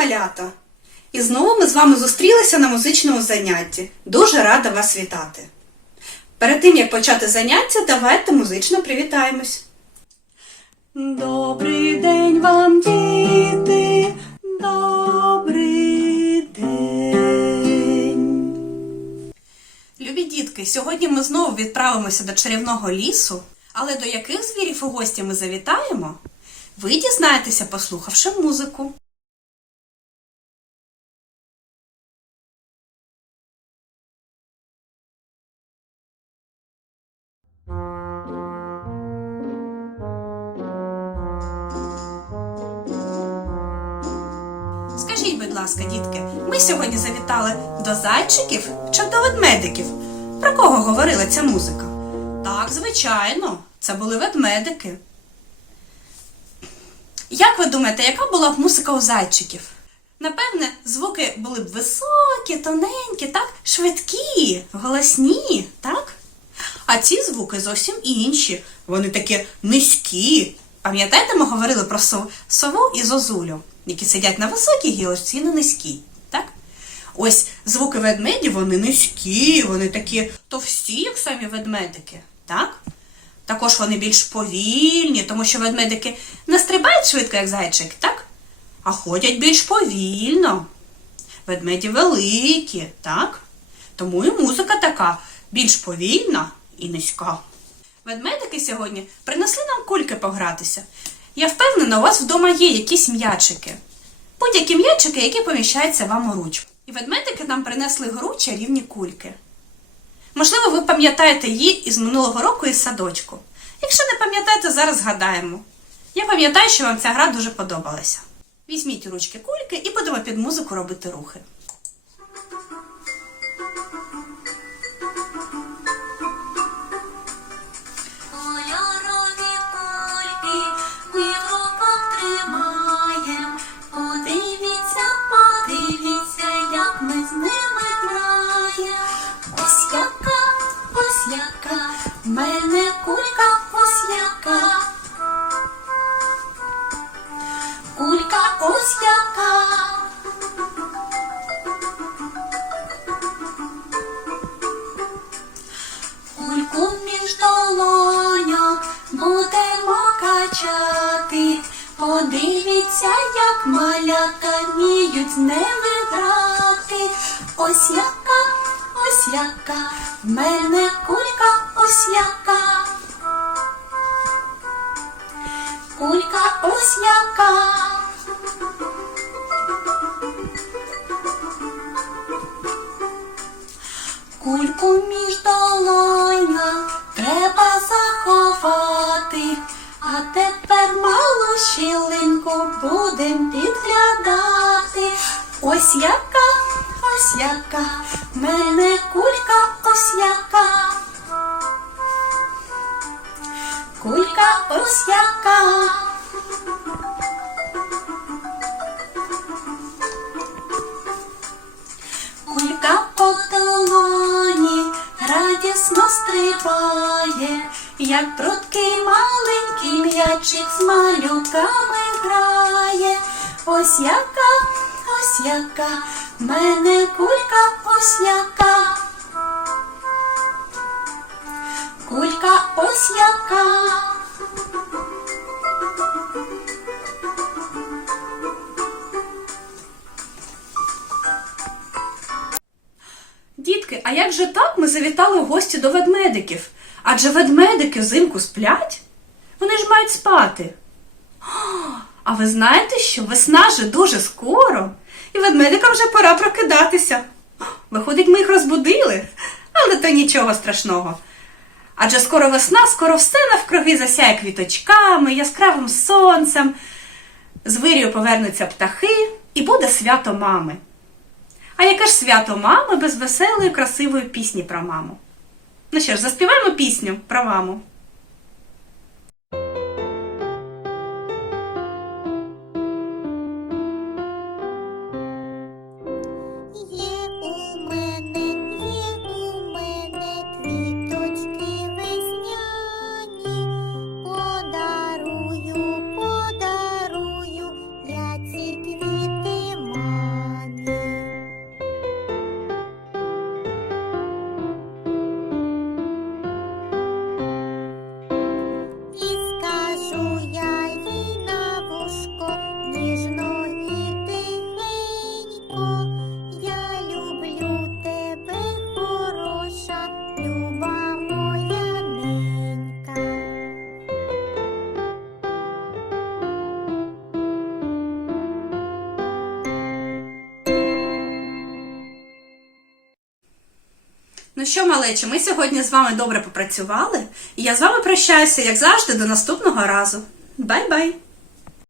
малята! І знову ми з вами зустрілися на музичному занятті. Дуже рада вас вітати. Перед тим як почати заняття, давайте музично привітаємось. Добрий день вам, діти! Добрий день! Любі дітки, сьогодні ми знову відправимося до чарівного лісу, але до яких звірів у гості ми завітаємо? Ви дізнаєтеся, послухавши музику. Ласка, дітки, ми сьогодні завітали до зайчиків чи до ведмедиків? Про кого говорила ця музика? Так, звичайно, це були ведмедики. Як ви думаєте, яка була б музика у зайчиків? Напевне, звуки були б високі, тоненькі, так, швидкі, голосні, так? А ці звуки зовсім інші. Вони такі низькі. Пам'ятаєте, ми говорили про сов- сову і зозулю, які сидять на високій гілочці і на низькій, так? Ось звуки ведмедів, вони низькі, вони такі товсті, як самі ведмедики, так? Також вони більш повільні, тому що ведмедики не стрибають швидко, як зайчики, так? А ходять більш повільно. Ведмеді великі, так? Тому і музика така більш повільна і низька. Ведмедики сьогодні принесли нам кульки погратися. Я впевнена, у вас вдома є якісь м'ячики. Будь-які м'ячики, які поміщаються вам у ручку. І ведмедики нам принесли гру чарівні кульки. Можливо, ви пам'ятаєте її із минулого року із садочку. Якщо не пам'ятаєте, зараз згадаємо. Я пам'ятаю, що вам ця гра дуже подобалася. Візьміть ручки кульки і будемо під музику робити рухи. Між долоньок будемо качати. Подивіться, як малята вміють з ними. Ось яка, ось яка, в мене кулька ось яка. Кулька ось яка. Ось яка, ось яка, мене кулька ось яка. Кулька ось яка. Кулька по долоні радісно стрибає, як пруткий маленький м'ячик з малюками грає. Ось яка, ось яка, в мене кулька ось яка. Кулька ось яка. Дітки, а як же так ми завітали в гості до ведмедиків? Адже ведмедики взимку сплять? Вони ж мають спати. А, ви знаєте, що весна же дуже скоро, і ведмедикам вже пора прокидатися. Виходить, ми їх розбудили, але то нічого страшного. Адже скоро весна, скоро все навкруги засяє квіточками, яскравим сонцем, з вирію повернуться птахи і буде свято мами. А яке ж свято мами без веселої, красивої пісні про маму? Ну що ж, заспіваємо пісню про маму. Ну що, малече, ми сьогодні з вами добре попрацювали, і я з вами прощаюся, як завжди, до наступного разу. Бай-бай!